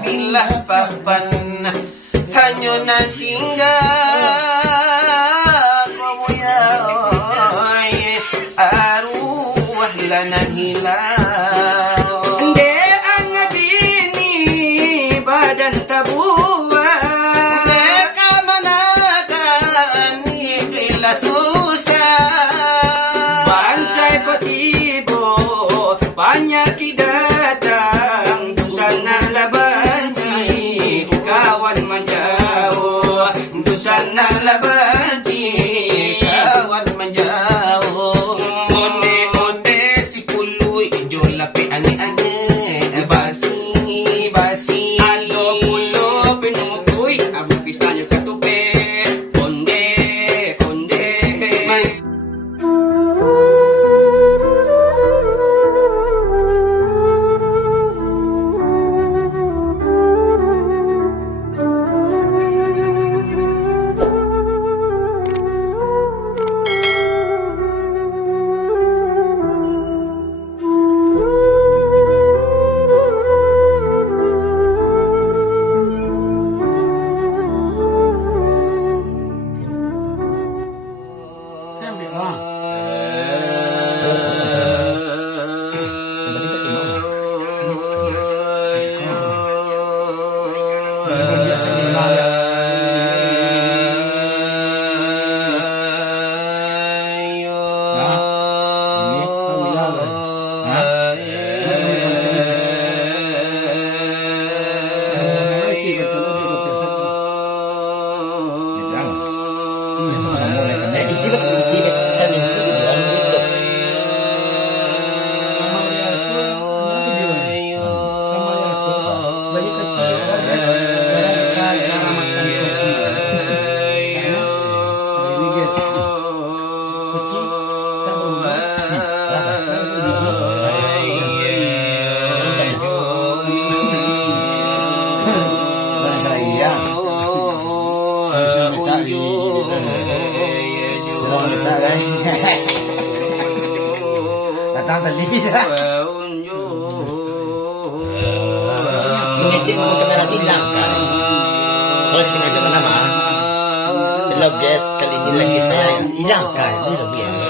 bilah papan hanya nak tinggal komoya arwah lanan hilang de ang bini badan tabuan mereka manakan bila susah bansai kotibo banyak datang sana labanci kawan menjauh sana labanci kawan menjauh onde si pului jo lapi ane basi alo pulo pinukui abu pisanya katupe onde datang tadi mengecek mau kena bilang kan kalau disengaja nama hello guys kali ini lagi saya hilangkan itu sebenarnya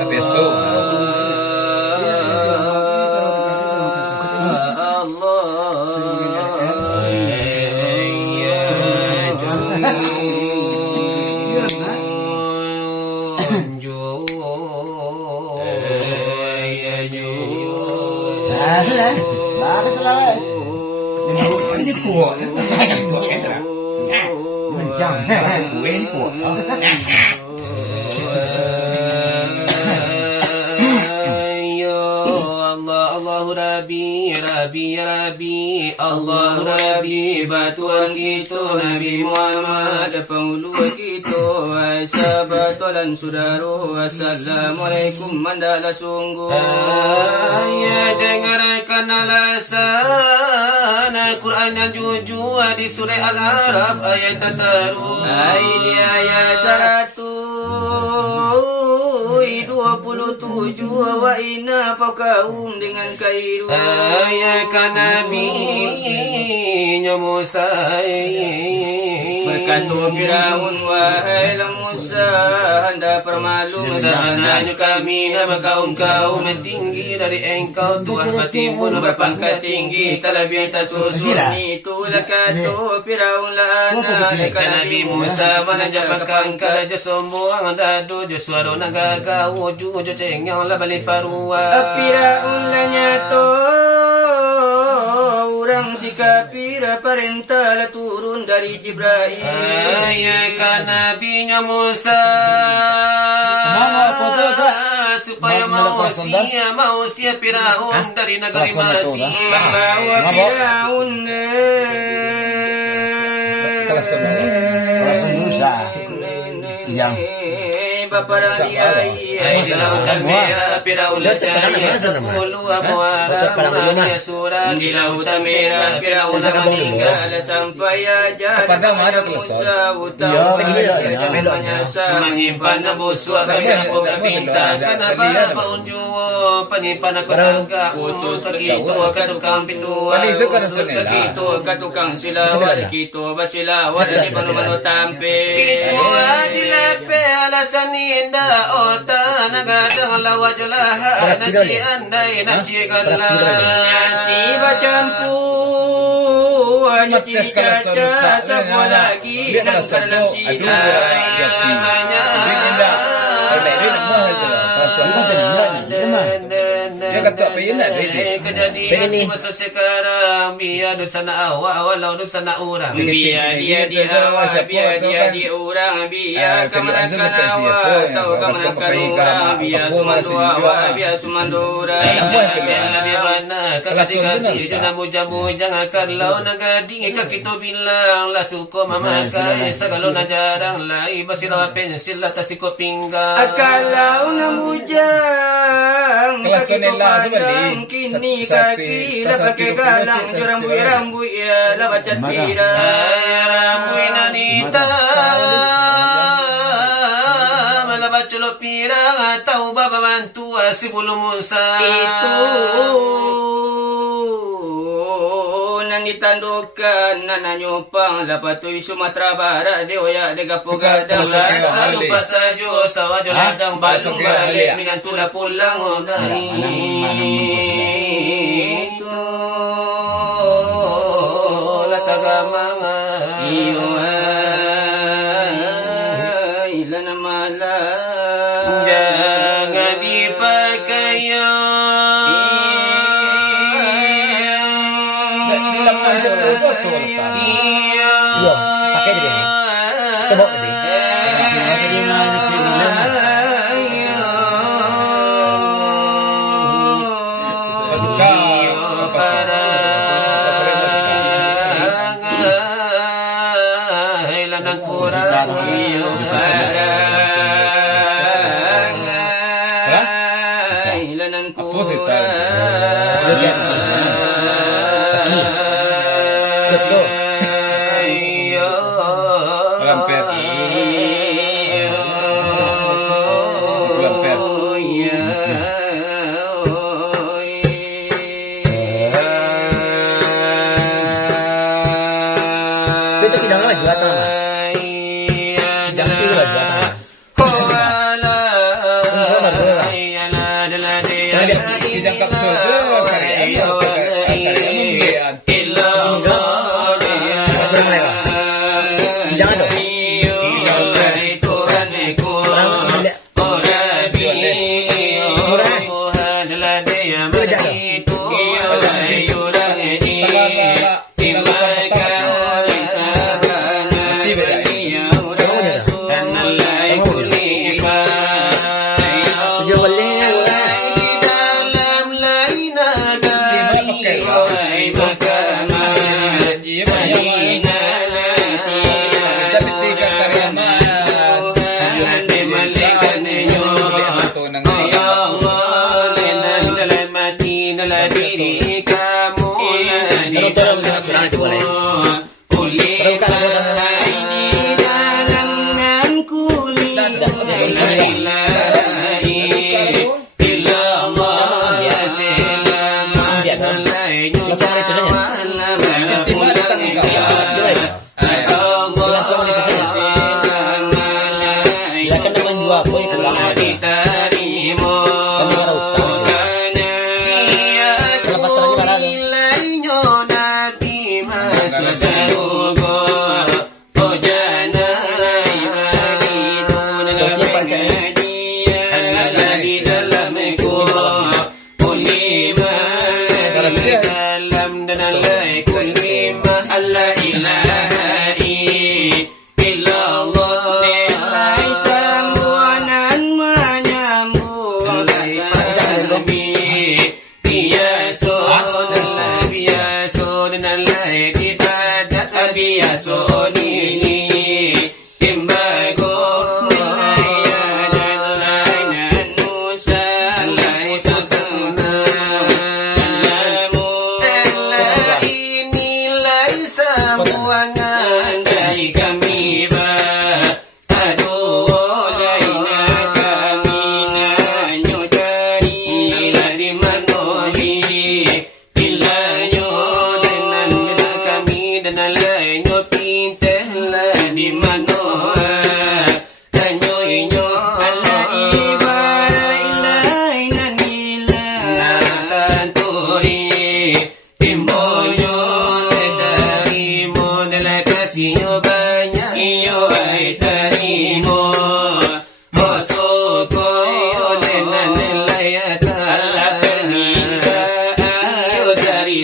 tapi so bagus lah. Ini kuat. Macam gue ini kuat. Allahu Rabbi Allahu Rabbi batuan kita Nabi Muhammad penghulu kita sahabat dan saudara assalamualaikum mandala sungguh ya dengarkan alasan Al-Quran yang jujur di surah Al-Araf ayat tertaruh ini ayat 127 wa inna faqahum dengan kairu ayatkan Nabi Musa berkata Firaun wahai Musa anda permalu seandainya kami nama kaum-kaum tinggi dari engkau tuah batimun berpangkat tinggi terlebih atas susun itulah kata Firaun lana ayatkan Nabi Musa menanjakan kalaja sombong dadu je suara naga wujud je cengeng lah balik parua Firaun lah nyato orang sikap pira perintah lah turun dari Jibril ayatkan Nabi Musa supaya manusia Firaun dari negeri Mesir bawa Firaun Musa yang kaparaliay Lautan merah piraulah cahaya 10 muara surat di lautan merah piraulah meninggal sampai aja Musa utama menyimpan busuk aku pinta kenapa paunjuo panipan aku tangka khusus begitu ke tukang pintuan khusus begitu ke tukang silawat gitu basilawat di manu-manu tampe itu adilepe alasan indah ota nagadang lawat jelah naci andai naci ganlah si bacampu Mates kalau susah siapa lagi nak dalam sidang dia nak mah itu pasal dia kata apa ini kejadian masa sekarang biar dosa nak awak walau dosa nak orang biar dia awak biar dia di orang biar kemenangan awak tahu kemenangan orang biar sumandu awak biar sumandu orang biar mana ketika dia nak bujang-bujang kalau nagadi kita bilang lah suko mamakai segala na jarang lai basira pensil la tasiko pinggang kalau ngamujang kelas nila sebenarnya kini kaki la pakai galang rambut ya la baca tira rambut nanita malabat culo pirang atau baba mantu asibulu musa itu ditandukan nana nyupang lapatui Sumatera Barat deoya de gapo gadang rasa lupa sajo sawajo ladang balung balik minantula pulang itu latagamanga iyo ilana mala jangan dipakai Iya, pakai tadi ni. Tebak tadi. Tadi mana film? Itu tidak lama juga tahu lah. Jangan tiru lah juga tahu. Tidak kapsul tu karya Masuk mulai lah. Jangan tu.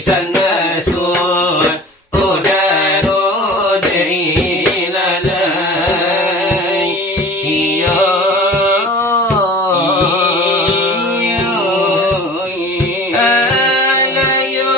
sana sun udaro dari lalai yo alayo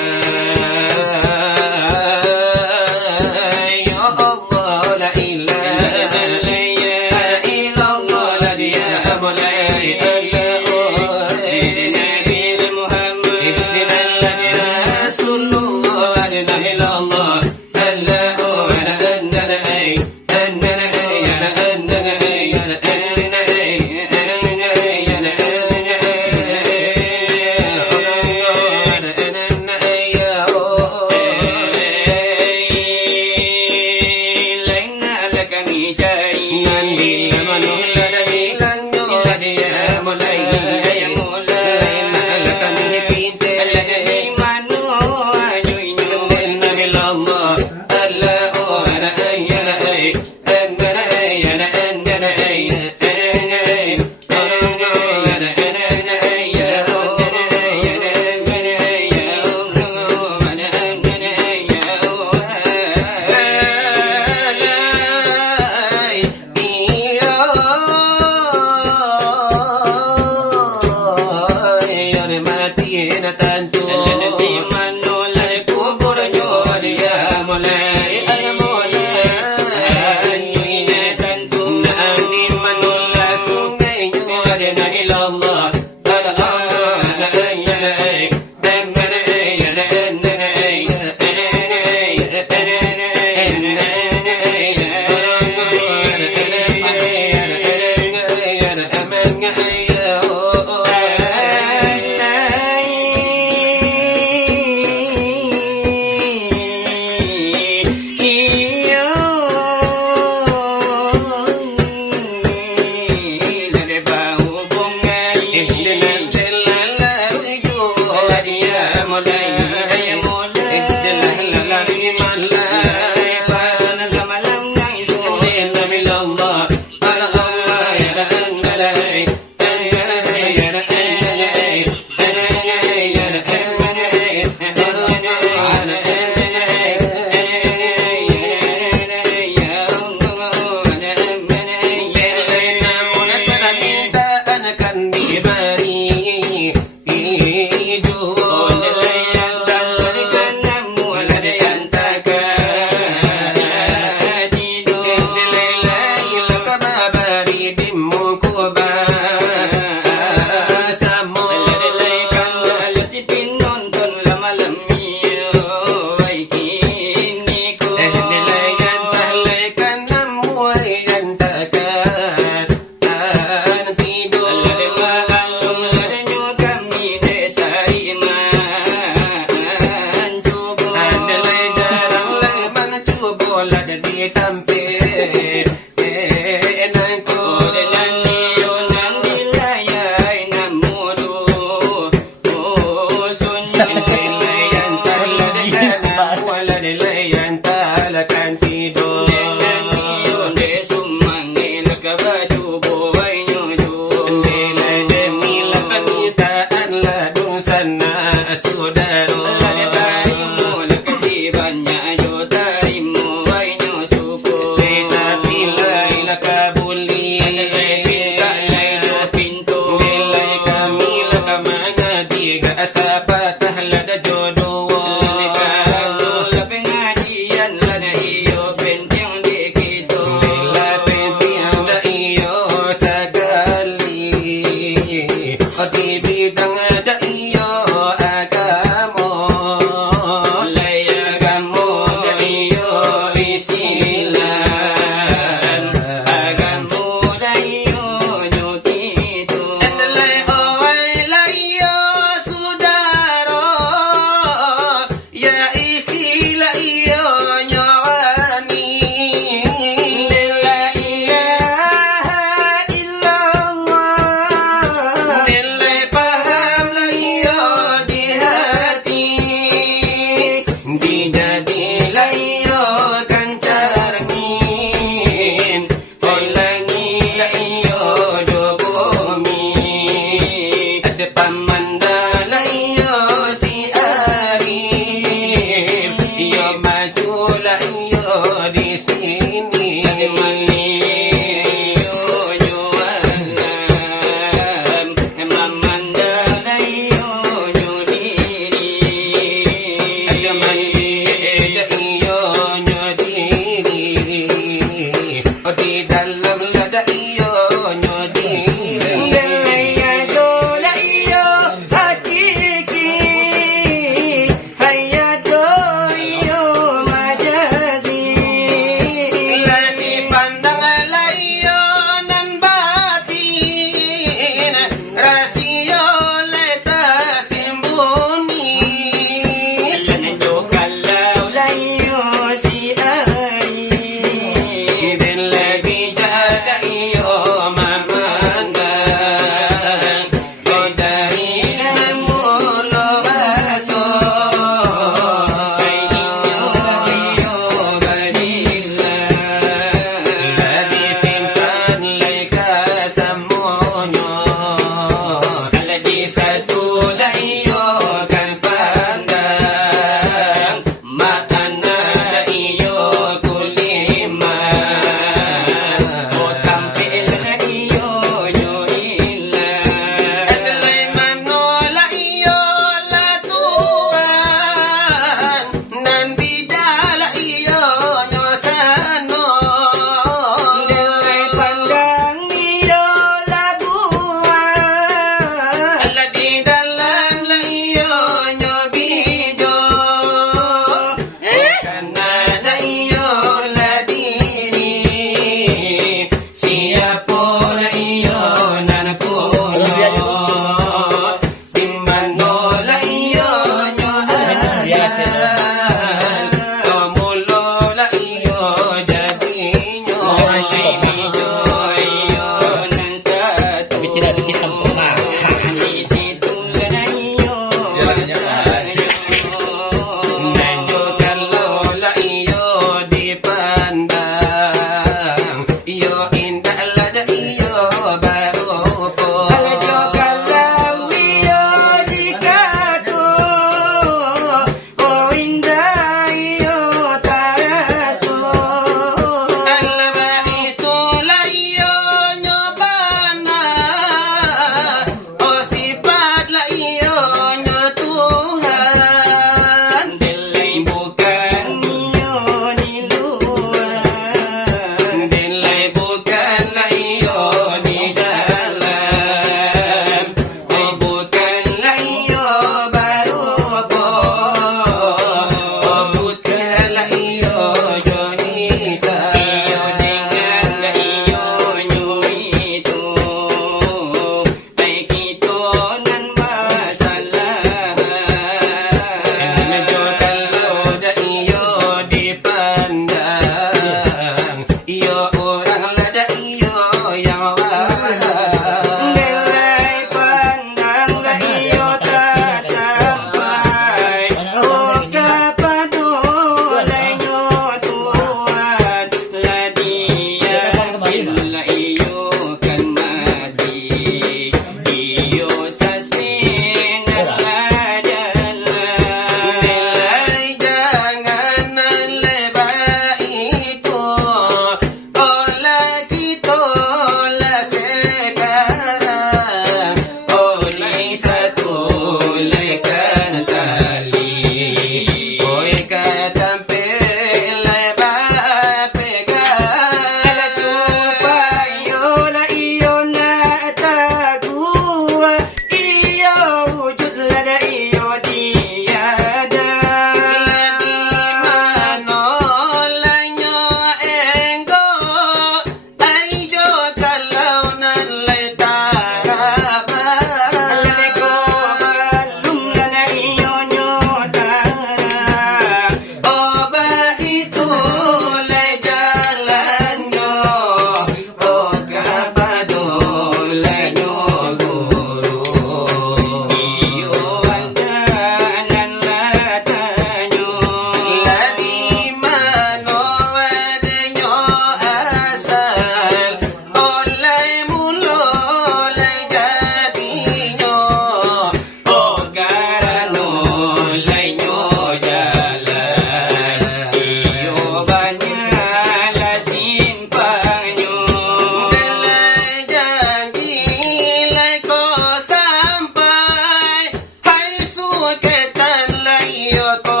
iyo ko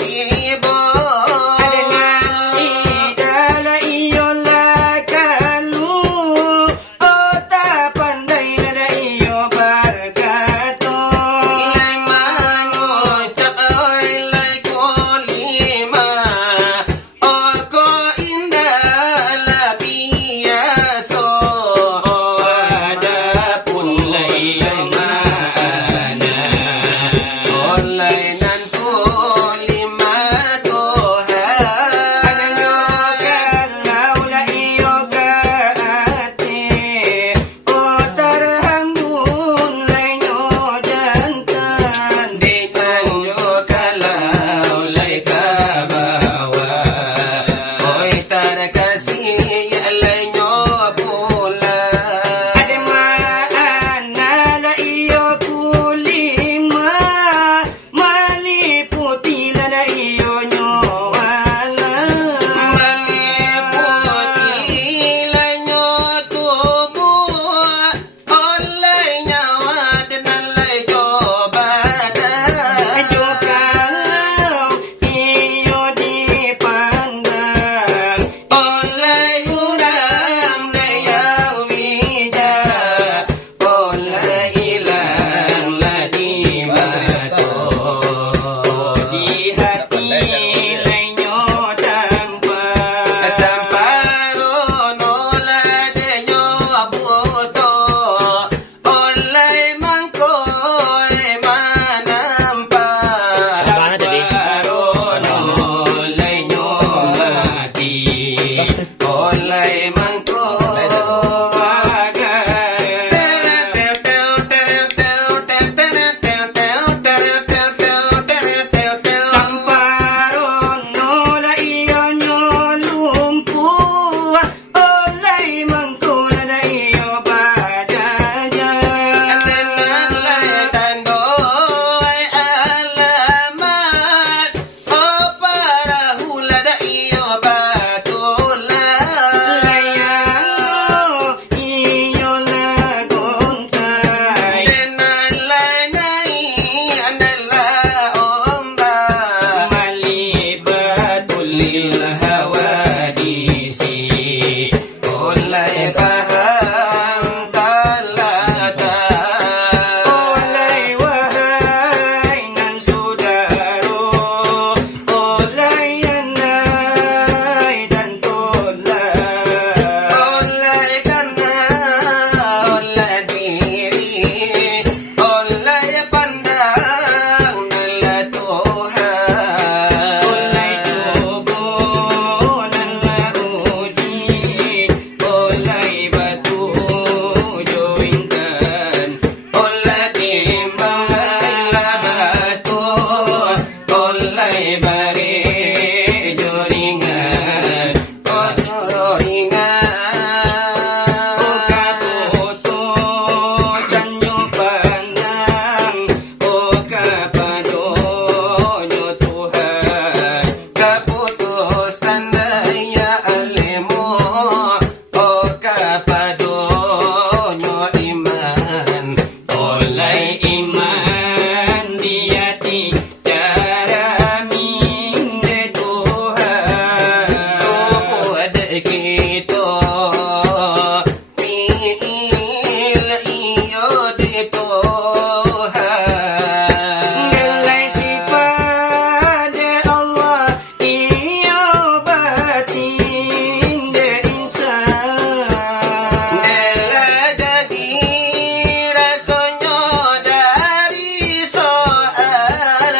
tibo. Dala iyo lakalu, o tapandai na iyo barkato. Ilay mango tsakoy lay ko lima. O ko indala biyaso. O ada punlay maana. Olay nan ko lima tohan. Kalau la iyo kaate, o tarhangun layo jantan. Di tanjo kalau lay kabawa. Oy tarakasi alay nyo pula. Ademana la iyo kulima, maliputila na iyo nyowala. Maliputi ilay nyo tubo. Olay nyawad nalay ko bada. Kalau iyo di pandang, Olay urang dayaw wija. Olay ilang ladi mato. di hati layo tampak. Kasamparon olay denyo buto. Olay mangkoy manampak. Sama na, tabi. Kasamparon olay nyo mati. Olay mangkoy Samparon nola iyo nyolumpu, olay mangkuna na iyo badaja. Layaw iyo nagontay, malibat ulil hawadisi olay paham talata olay wahay ng sudaro, olay anay dan tola. olay kana olay diri olay pandang nalatuhan Olay tubo ng lauji, olay batu jointan. olay timbang labato olay bare joringan joringan O katutusan nyo panang, o kapadonyo Tuhan. kaputus tandaya alemo o kapadonyo iman Olay iman diati caraming de Tuhan. tukod kito piil iyo dito Galay sifade Allah iyo batin de insan. Nela jadi rasonyo dari soal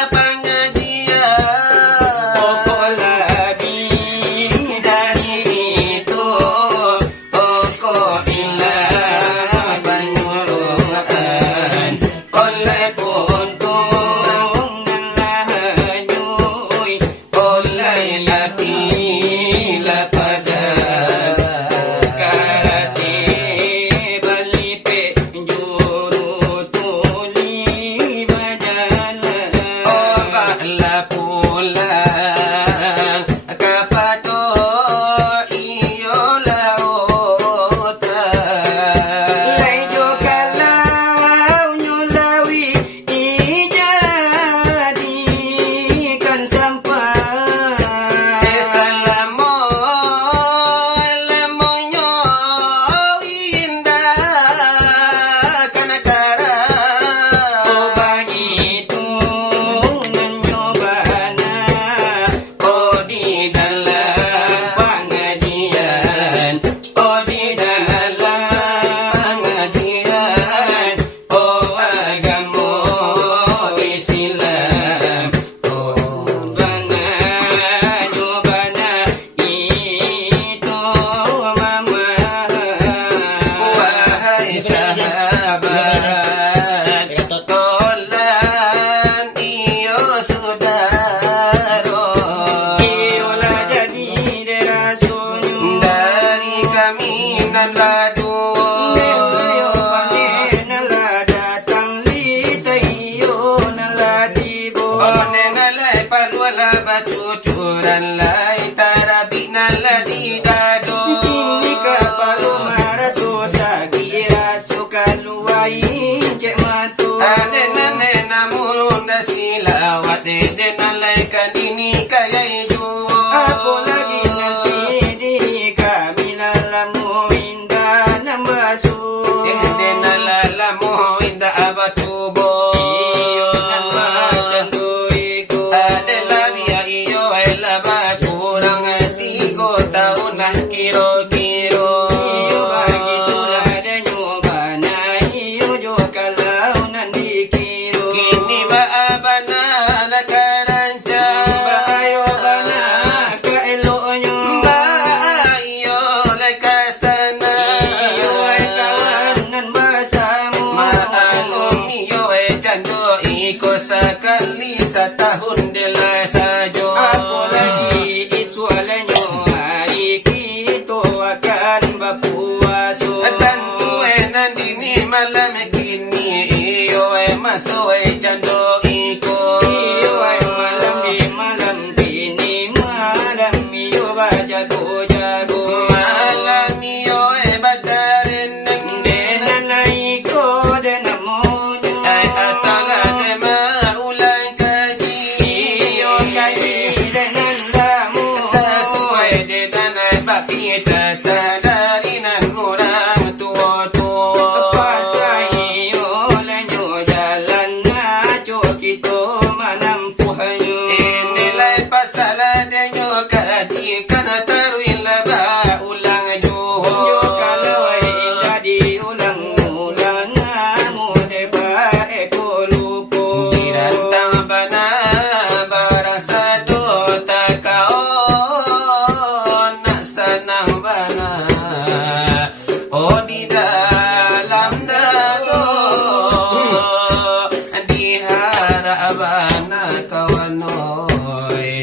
nenalai paluala bacucuran lai tarabi naladi dado. Ini kapalo maraso sagira sukaluai cek matu. Nena mulunda silawat nenalai kadini kayai juo. Aku lagi nasidi kami lalamu indah nambasu. Nenalalamu inda abatubo. Iyo nama canduiku. Adelabia iyo elabaturang tigo tahun lah kiro-kiro. Iyo bagi tulada nyobana. Iyo jo kalau nandikiro. Kini baabana lakaranca. Bayo bana ka eloknya. Bayo lekasana. Iyo ay kawan nan basamu. Maalum iyo cando iko sekali setahun dela sajo. Aku lagi isualanyo hari kita akan berpuasa. Tentu nandini malam kini iyo masuk cando iko. Iyo ay malam di malam kini malam iyo bajago-jago. Malam iyo badarin Denan iko denamonyo. ay atala de maulang kaji. Iyo kaji denan lamu. Sesuai dengan bapi tata dari nan murang tua-tua. Pasai olanyo jalan naco kita manampuhanyo. Nilai pasal adanya kaji kana taruin laba ulang Yo juho. kalau indah diulang-ulang namu depa eko lupo. Dirantang bana barasa do takaon nak sanang bana. Oh di dalam dado dihara bana kawanoy.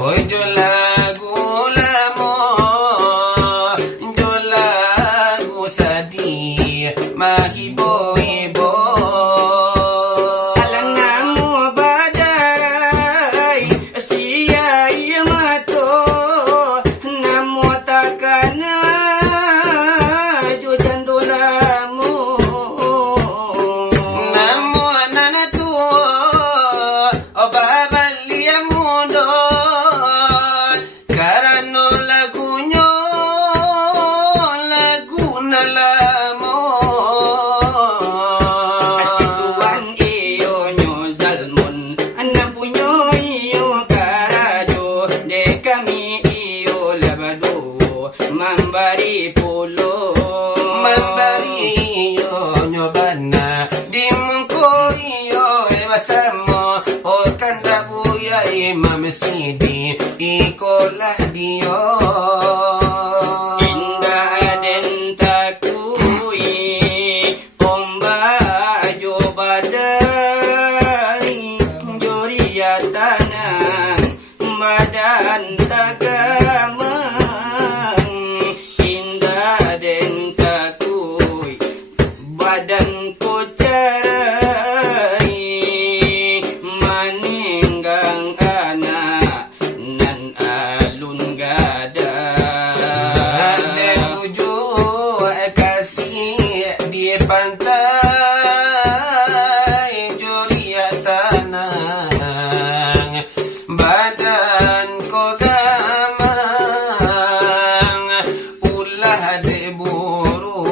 Oy jolagu lamo jolagu sadi mahibo-hibo. Alang namu badai siai mato namu takana jujan dolamu. Namo nanatuo o babalia mundo karano lagunyo laguna lamo. Asituan iyo nyo zalmon anak punyo iyo karajo de kami iyo labado mambari pulo Mambari iyo nyobana dimungko iyo ewasamo o kanda buya mamesidi ikolah dio. indah den takui ombajo badai joria tanah badan tagamang indah den takui badan ko carai maninggang anak nan alun gada. Dan tuju kasih di pantai Juria Tanang badan ko gamang ulah de buru.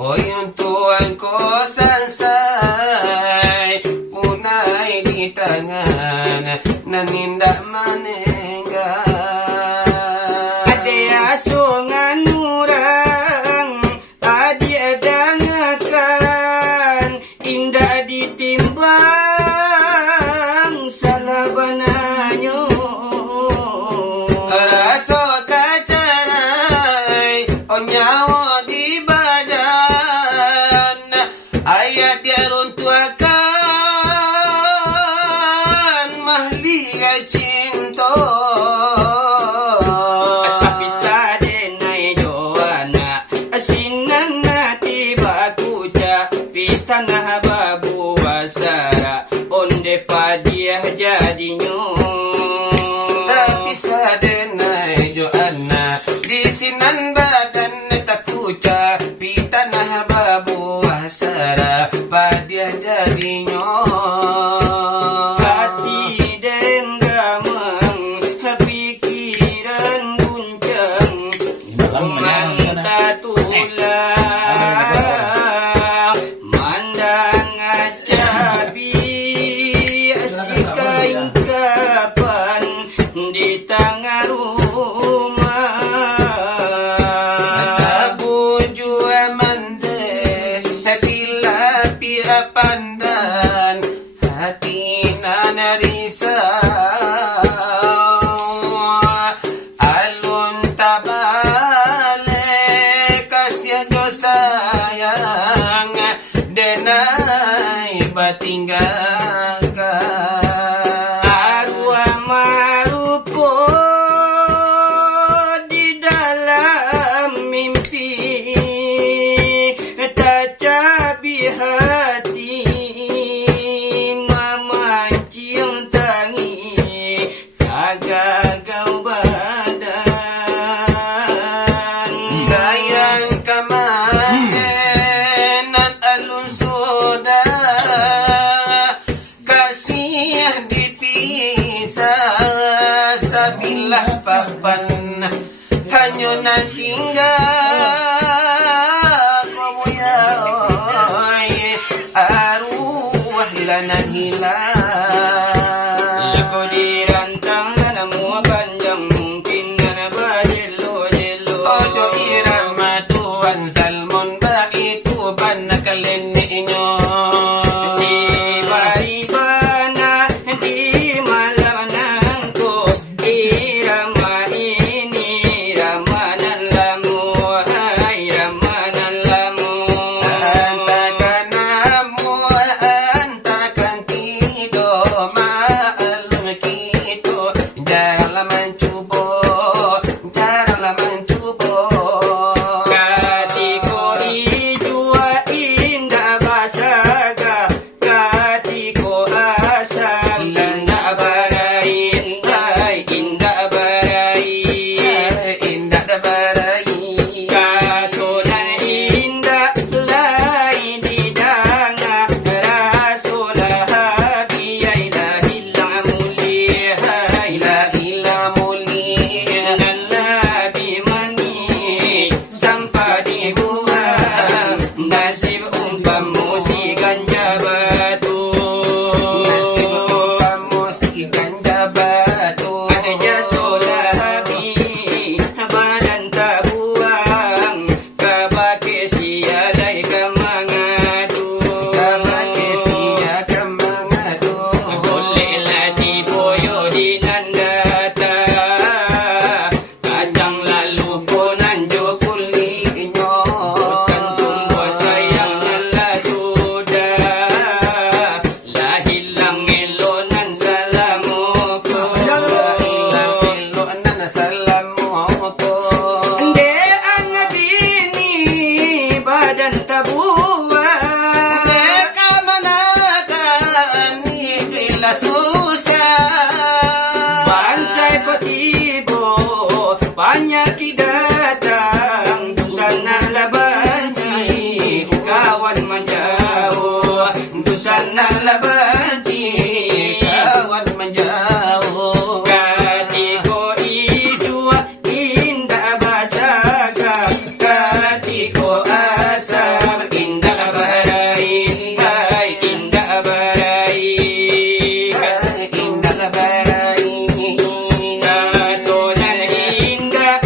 Oy tuan ko sansay punai di tangan nanindak manengga. Ade asungan urang, adi adangakan, indah ditimbang salabananyo. Raso kacarai onyawo di badan ayat dia runtuakan mahligai cinta. padiah jadinya. Tapi sadenai jo anak di sinan badan tak kuca pitanah babu asara padiah jadinya. Hati denggamang, pikiran guncang, manta tulang, mandang cabi, asikain kapan di tengah rumah. Abu jua mande tilapi pandan hati nanarisa alun tabale kasya jo sayang denai batinggaga Arwah marupo di dalam mimpi, tak cabi hati memancing tangi kagagau badan. sayang kamanan alun soda kasih dipisah sabilah papan hanya nan tinggal komoya arwah lanan hilang Lako dirantang na mo panjang mungkin na bajelo-jelo. ojo irama tuan salmon ba itu ban nakalen ninyo Iba-iba na di malaman ko, irama ini ramanan lamu, ay ramanan lamu. antakan mo antakan tido maalum kito jarang laman cubo jarang laman cubo Katiko ijua indah basaga, katiko asam indah barai, ay indah barai. indah da barai Katunan indah lain di danga, rasulah habiyai lahilah mulia, ila ila mulia Nabi mani sampai di buah, nasib umpam musikan jabatu. nasib upamu si ganja batu Ada solabi badan tak buang, kabake sialai kamangadu. kabake siya kamangado Boleh lati boyo di nandata, kadang lalu ponan jokul ni inyo santung sayang nala sudah, lahilang elonan salamu ko. ilang ilo na salam mo ko Ande ang bini badan tabuan, Mereka manakan bila susah bansai petibo banyak datang, dusana labanji kawan menjauh, dusana labanji kawan menjauh katiko itu indah basaga, katiko asam indah barai, hai indah barai. indah barai Katunan indah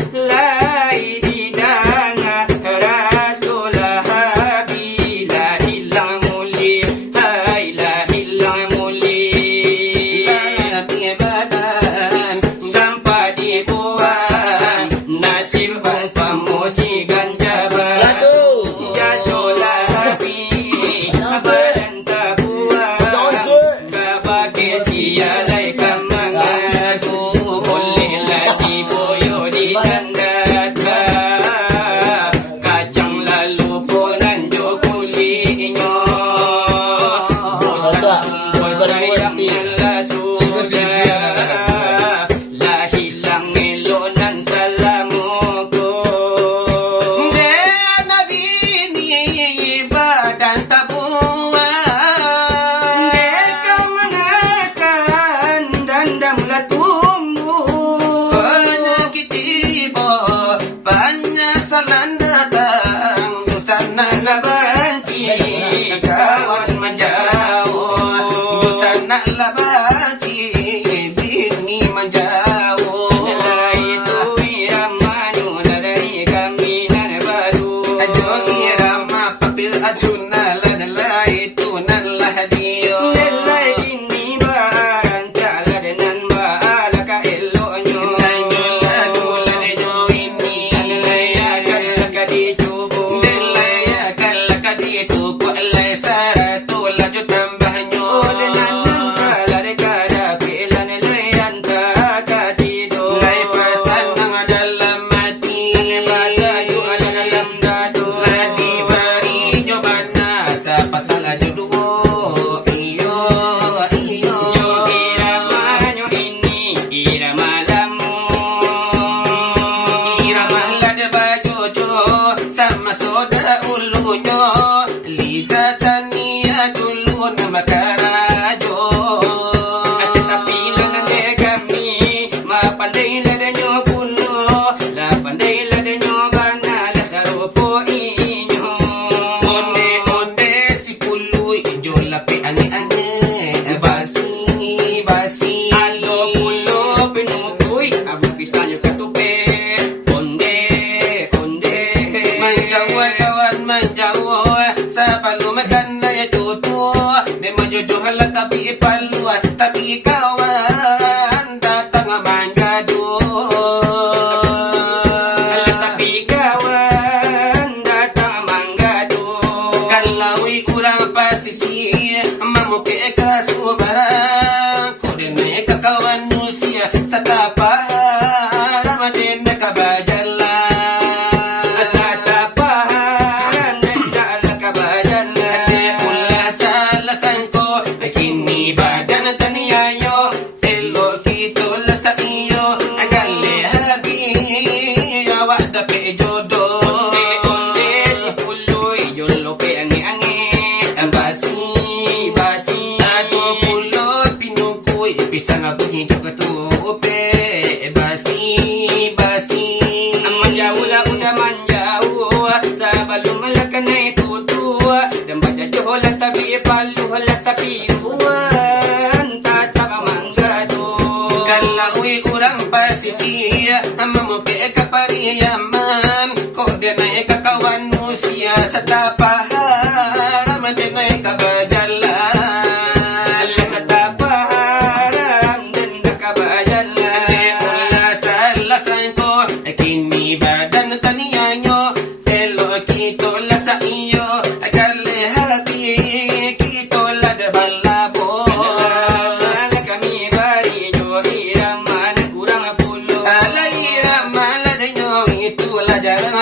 Itu lah jarang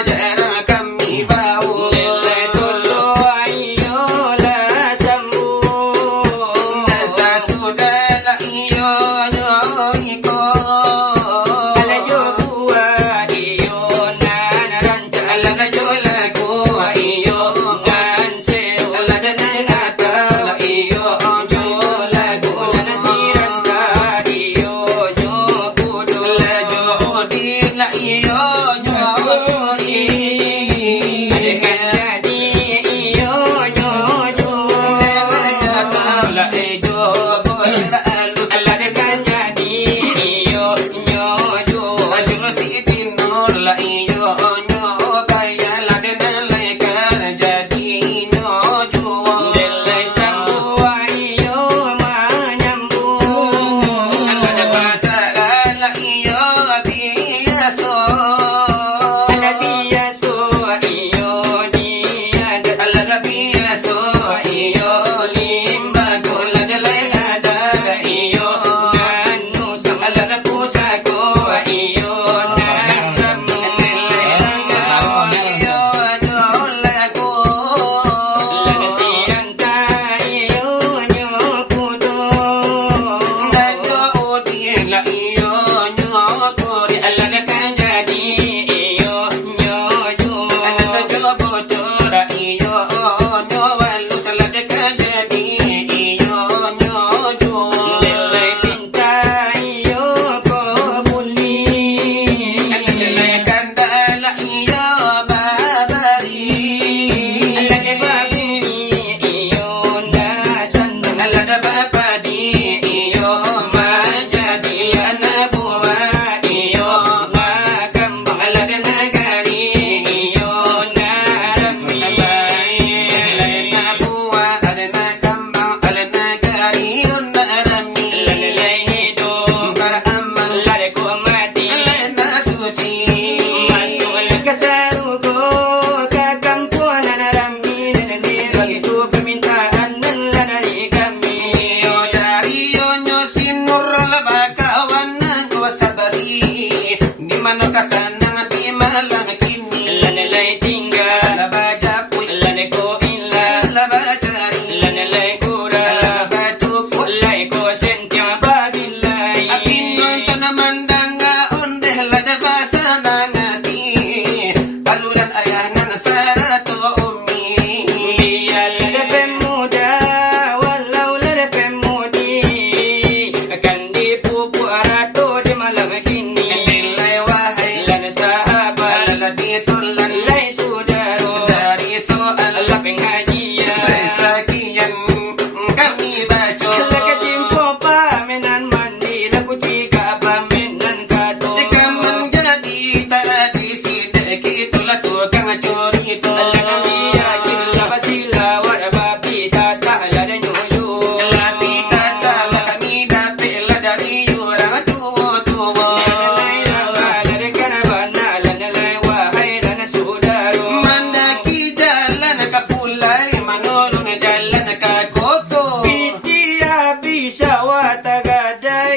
kami bau.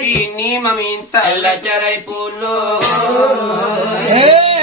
Ini meminta Allah carai pulo. Hey!